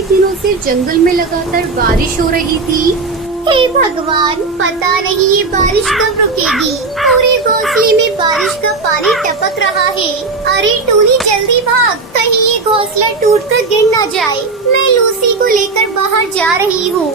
कई दिनों से जंगल में लगातार बारिश हो रही थी। हे भगवान, पता नहीं ये बारिश कब रुकेगी। पूरे घोंसले में बारिश का पानी टपक रहा है। अरे टूनी जल्दी भाग, कहीं ये घोंसला टूटकर गिर न जाए। मैं लूसी को लेकर बाहर जा रही हूँ।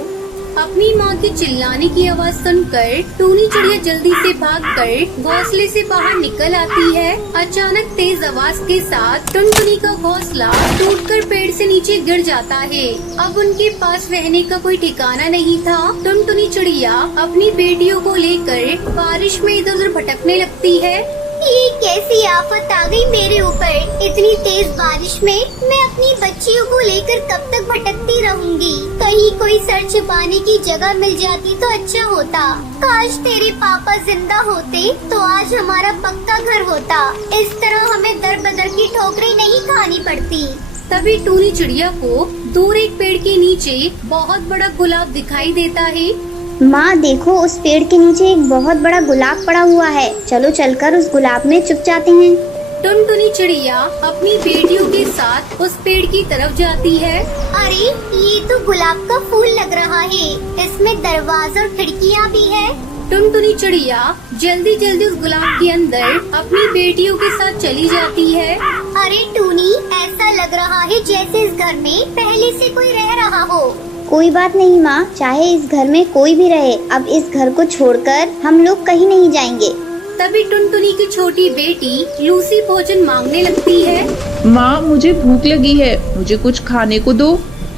अपनी माँ के चिल्लाने की आवाज सुनकर टूनी चिड़िया जल्दी से भागकर घोंसले से बाहर निकल आती है। अचानक तेज आवाज के साथ टुनटुनी का घोंसला टूटकर पेड़ से नीचे गिर जाता है। अब उनके पास रहने का कोई ठिकाना नहीं था। टुनटुनी चिड़िया अपनी बेटियों को लेकर बारिश में इधर उधर भटकने लगती है। ये कैसी आफत आ गई मेरे ऊपर। इतनी तेज बारिश में मैं अपनी बच्चियों को लेकर कब तक भटकती रहूंगी। कहीं कोई सर छुपाने की जगह मिल जाती तो अच्छा होता। काश तेरे पापा जिंदा होते तो आज हमारा पक्का घर होता। इस तरह हमें दर बदर की ठोकरें नहीं खानी पड़ती। तभी टूनी चिड़िया को दूर एक पेड़ के नीचे बहुत बड़ा गुलाब दिखाई देता है। माँ देखो, उस पेड़ के नीचे एक बहुत बड़ा गुलाब पड़ा हुआ है। चलो चलकर उस गुलाब में छुप जाते हैं। टुनटुनी चिड़िया अपनी बेटियों के साथ उस पेड़ की तरफ जाती है। अरे ये तो गुलाब का फूल लग रहा है। इसमें दरवाजा और खिड़कियाँ भी है। टुनटुनी चिड़िया जल्दी जल्दी उस गुलाब के अंदर अपनी बेटियों के साथ चली जाती है। अरे टूनी, ऐसा लग रहा है जैसे इस घर में पहले से कोई रह रहा हो। कोई बात नहीं माँ, चाहे इस घर में कोई भी रहे, अब इस घर को छोड़कर हम लोग कहीं नहीं जाएंगे। तभी टुनटुनी की छोटी बेटी लूसी भोजन मांगने लगती है। माँ मुझे भूख लगी है, मुझे कुछ खाने को दो।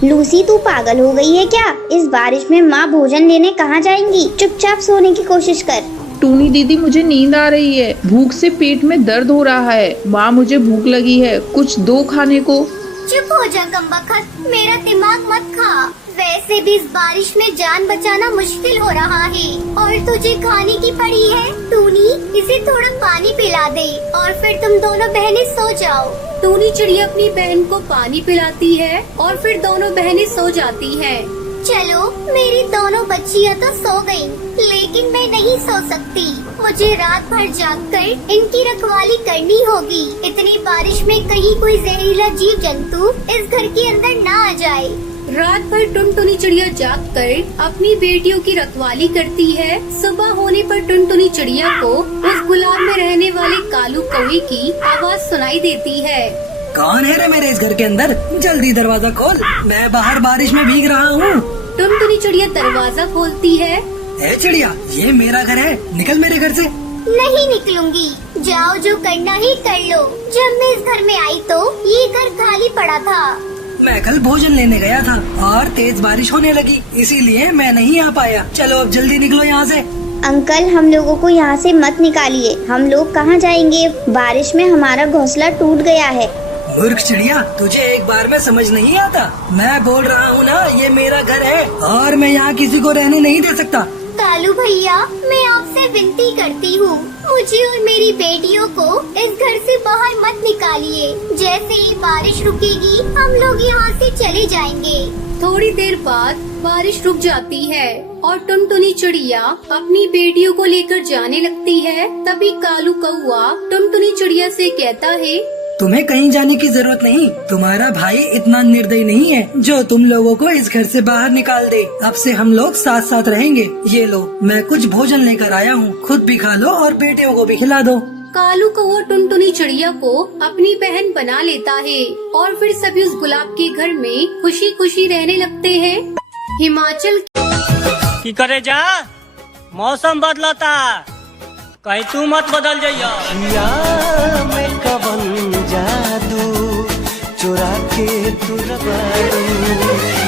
लूसी तू पागल हो गई है क्या? इस बारिश में माँ भोजन लेने कहाँ जाएंगी? चुपचाप सोने की कोशिश कर। टूनी दीदी मुझे नींद आ रही है, भूख से पेट में दर्द हो रहा है। माँ मुझे भूख लगी है, कुछ दो खाने को। चुप हो जा कमबख्त, मेरा दिमाग मत खा। वैसे भी इस बारिश में जान बचाना मुश्किल हो रहा है और तुझे खाने की पड़ी है। टूनी, इसे थोड़ा पानी पिला दे और फिर तुम दोनों बहनें सो जाओ। टूनी चिड़िया अपनी बहन को पानी पिलाती है और फिर दोनों बहनें सो जाती हैं। चलो, मेरी दोनों बच्चियाँ तो सो गयी, लेकिन मैं नहीं सो सकती। मुझे रात भर जागकर इनकी रखवाली करनी होगी। इतनी बारिश में कहीं कोई जहरीला जीव जंतु इस घर के अंदर ना आ जाए। रात भर टुनटुनी चिड़िया जागकर अपनी बेटियों की रखवाली करती है। सुबह होने पर टुनटुनी चिड़िया को उस गुलाब में रहने वाले कालू कौवे की आवाज सुनाई देती है। कौन है रे मेरे इस घर के अंदर? जल्दी दरवाजा खोल, मैं बाहर बारिश में भीग रहा हूँ। टुनटुनी चिड़िया दरवाजा खोलती है। ए चिड़िया, ये मेरा घर है, निकल मेरे घर से। नहीं निकलूंगी, जाओ जो करना ही कर लो। जब मैं इस घर में आई तो ये घर खाली पड़ा था। मैं कल भोजन लेने गया था और तेज बारिश होने लगी, इसीलिए मैं नहीं आ पाया। चलो अब जल्दी निकलो यहाँ से। अंकल, हम लोगों को यहाँ से मत निकालिए। हम लोग कहाँ जाएंगे? बारिश में हमारा घोंसला टूट गया है। मूर्ख चिड़िया, तुझे एक बार में समझ नहीं आता? मैं बोल रहा हूँ ना, ये मेरा घर है और मैं यहाँ किसी को रहने नहीं दे सकता। कालू भैया, मैं आपसे विनती करती हूँ, मुझे और मेरी बेटियों को इस घर से बाहर मत निकालिए। जैसे ही बारिश रुकेगी हम लोग यहाँ से चले जाएंगे। थोड़ी देर बाद बारिश रुक जाती है और टुनटुनी चिड़िया अपनी बेटियों को लेकर जाने लगती है। तभी कालू कौवा टुनटुनी चिड़िया से कहता है, तुम्हें कहीं जाने की जरूरत नहीं। तुम्हारा भाई इतना निर्दयी नहीं है जो तुम लोगों को इस घर से बाहर निकाल दे। अब से हम लोग साथ साथ रहेंगे। ये लो, मैं कुछ भोजन लेकर आया हूँ, खुद भी खा लो और बेटियों को भी खिला दो। कालू कौवा टुनटुनी चिड़िया को अपनी बहन बना लेता है और फिर सभी उस गुलाब के घर में खुशी खुशी रहने लगते हैं। हिमाचल की करे जा, मौसम बदलता, कहीं तू मत बदल जाइया। में कवन जादू चुरा के तू